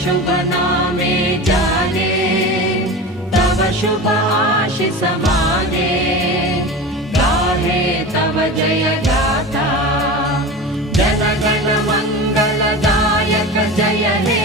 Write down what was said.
शुभ नामे जाने, तव शुभ आशीष माने, गाहे तव जय गाथा, जन गण मंगलदायक जय हे